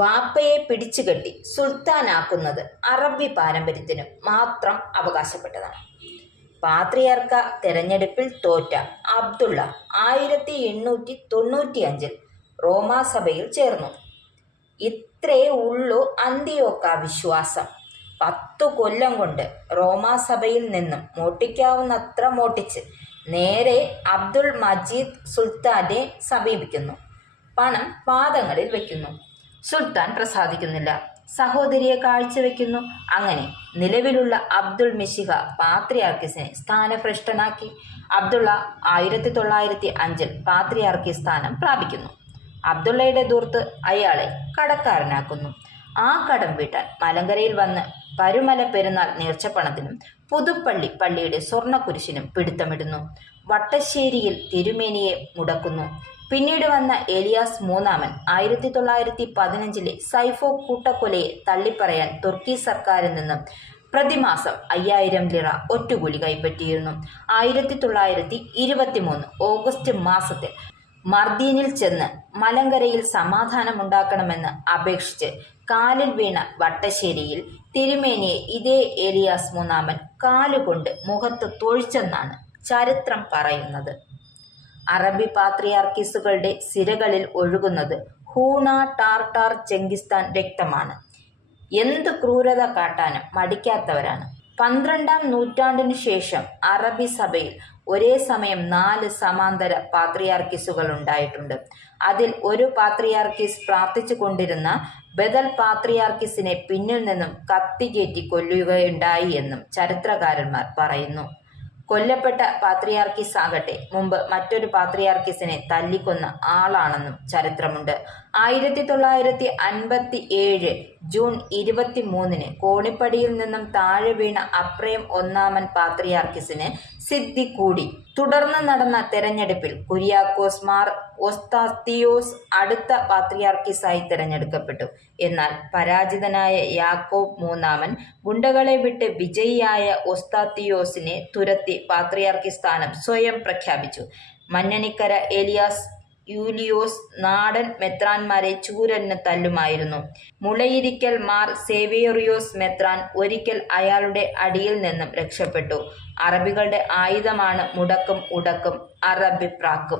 വാപ്പയെ പിടിച്ചുകെട്ടി സുൽത്താനാക്കുന്നത് അറബി പാരമ്പര്യത്തിന് മാത്രം അവകാശപ്പെട്ടതാണ്. പാത്രിയർക്ക തെരഞ്ഞെടുപ്പിൽ തോറ്റ അബ്ദുള്ള ആയിരത്തി എണ്ണൂറ്റി തൊണ്ണൂറ്റി അഞ്ചിൽ റോമാസഭയിൽ ചേർന്നു. ഇത്രേ ഉള്ളൂ അന്തിയോക്ക വിശ്വാസം. പത്തു കൊല്ലം കൊണ്ട് റോമാസഭയിൽ നിന്നും മോട്ടിക്കാവുന്നത്ര മോട്ടിച്ച് നേരെ അബ്ദുൾ മജീദ് സുൽത്താനെ സമീപിക്കുന്നു. പണം പാദങ്ങളിൽ വയ്ക്കുന്നു. സുൽത്താൻ പ്രസാദിക്കുന്നില്ല. സഹോദരിയെ കാഴ്ചവെക്കുന്നു. അങ്ങനെ നിലവിലുള്ള അബ്ദുൾ മിഷിഹ പാത്രിയാർക്കിസിനെ സ്ഥാനഭ്രഷ്ടനാക്കി. അബ്ദുള്ള ആയിരത്തി തൊള്ളായിരത്തി അഞ്ചിൽ പാത്രിയാർക്കി സ്ഥാനം പ്രാപിക്കുന്നു. അബ്ദുള്ളയുടെ ദൂർത്ത് അയാളെ കടക്കാരനാക്കുന്നു. ആ കടം വീട്ടാൻ മലങ്കരയിൽ വന്ന് പരുമല പെരുന്നാൾ നേർച്ചപ്പണത്തിനും പുതുപ്പള്ളി പള്ളിയുടെ സ്വർണക്കുരിശിനും പിടുത്തമിടുന്നു. വട്ടശ്ശേരിയിൽ തിരുമേനിയെ മുടക്കുന്നു. പിന്നീട് വന്ന എലിയാസ് മൂന്നാമൻ ആയിരത്തി തൊള്ളായിരത്തി പതിനഞ്ചിലെ സൈഫോ കൂട്ടക്കൊലയെ തള്ളിപ്പറയാൻ തുർക്കി സർക്കാരിൽ നിന്നും പ്രതിമാസം അയ്യായിരം ലിറ ഒറ്റുകൂലി കൈപ്പറ്റിയിരുന്നു. ആയിരത്തി തൊള്ളായിരത്തി ഇരുപത്തി മൂന്ന് ഓഗസ്റ്റ് മാസത്തിൽ മർദീനിൽ ചെന്ന് മലങ്കരയിൽ സമാധാനമുണ്ടാക്കണമെന്ന് അപേക്ഷിച്ച് കാലിൽ വീണ വട്ടശ്ശേരിയിൽ തിരുമേനിയെ ഇതേ ഏലിയാസ് മൂന്നാമൻ കാലുകൊണ്ട് മുഖത്ത് തൊഴിച്ചെന്നാണ് ചരിത്രം പറയുന്നത്. അറബി പാത്രിയാർക്കീസുകളുടെ സിരകളിൽ ഒഴുകുന്നത് ഹൂണ ടാർട്ടാർ ചെങ്കിസ്ഥാൻ രക്തമാണ്. എന്ത് ക്രൂരത കാട്ടാനും മടിക്കാത്തവരാണ്. പന്ത്രണ്ടാം നൂറ്റാണ്ടിനു ശേഷം അറബി സഭയിൽ ഒരേ സമയം നാല് സമാന്തര പാത്രിയാർക്കിസുകൾ ഉണ്ടായിട്ടുണ്ട് അതിൽ ഒരു പാത്രിയാർക്കിസ് പ്രാർത്ഥിച്ചു കൊണ്ടിരുന്ന ബദൽ പാത്രിയാർക്കിസിനെ പിന്നിൽ നിന്നും കത്തികേറ്റി കൊല്ലുകയുണ്ടായി എന്നും ചരിത്രകാരന്മാർ പറയുന്നു. കൊല്ലപ്പെട്ട പാത്രിയാർക്കിസ് ആകട്ടെ മുമ്പ് മറ്റൊരു പാത്രിയാർക്കിസിനെ തല്ലിക്കൊന്ന ആളാണെന്നും ചരിത്രമുണ്ട്. ആയിരത്തി തൊള്ളായിരത്തി അൻപത്തി ഏഴ് ജൂൺ ഇരുപത്തി മൂന്നിന് കോണിപ്പടിയിൽ നിന്നും താഴെ വീണ അപ്രയം ഒന്നാമൻ പാത്രിയാർക്കിസിന് സിദ്ധി കൂടി. തുടർന്ന് നടന്ന തെരഞ്ഞെടുപ്പിൽ കുര്യാക്കോസ് മാർ ഒസ്താസ്തിയോസ് അടുത്ത പാത്രിയാർക്കിസായി തെരഞ്ഞെടുക്കപ്പെട്ടു. എന്നാൽ പരാജിതനായ യാക്കോബ് മൂന്നാമൻ ഗുണ്ടകളെ വിട്ട് വിജയിയായ ഒസ്താത്തിയോസിനെ തുരത്തി പാത്രിയാർക്കി സ്ഥാനം സ്വയം പ്രഖ്യാപിച്ചു. മഞ്ഞണിക്കര ഏലിയാസ് യൂലിയോസ് നാടൻ മെത്രാന്മാരെ ചൂരന് തല്ലുമായിരുന്നു. മുളയിരിക്കൽ മാർ സേവേറിയോസ് മെത്രാൻ ഒരിക്കൽ അയാളുടെ അടിയിൽ നിന്നും രക്ഷപ്പെട്ടു. അറബികളുടെ ആയുധമാണ് മുടക്കും ഉടക്കും അറബി പ്രാക്കും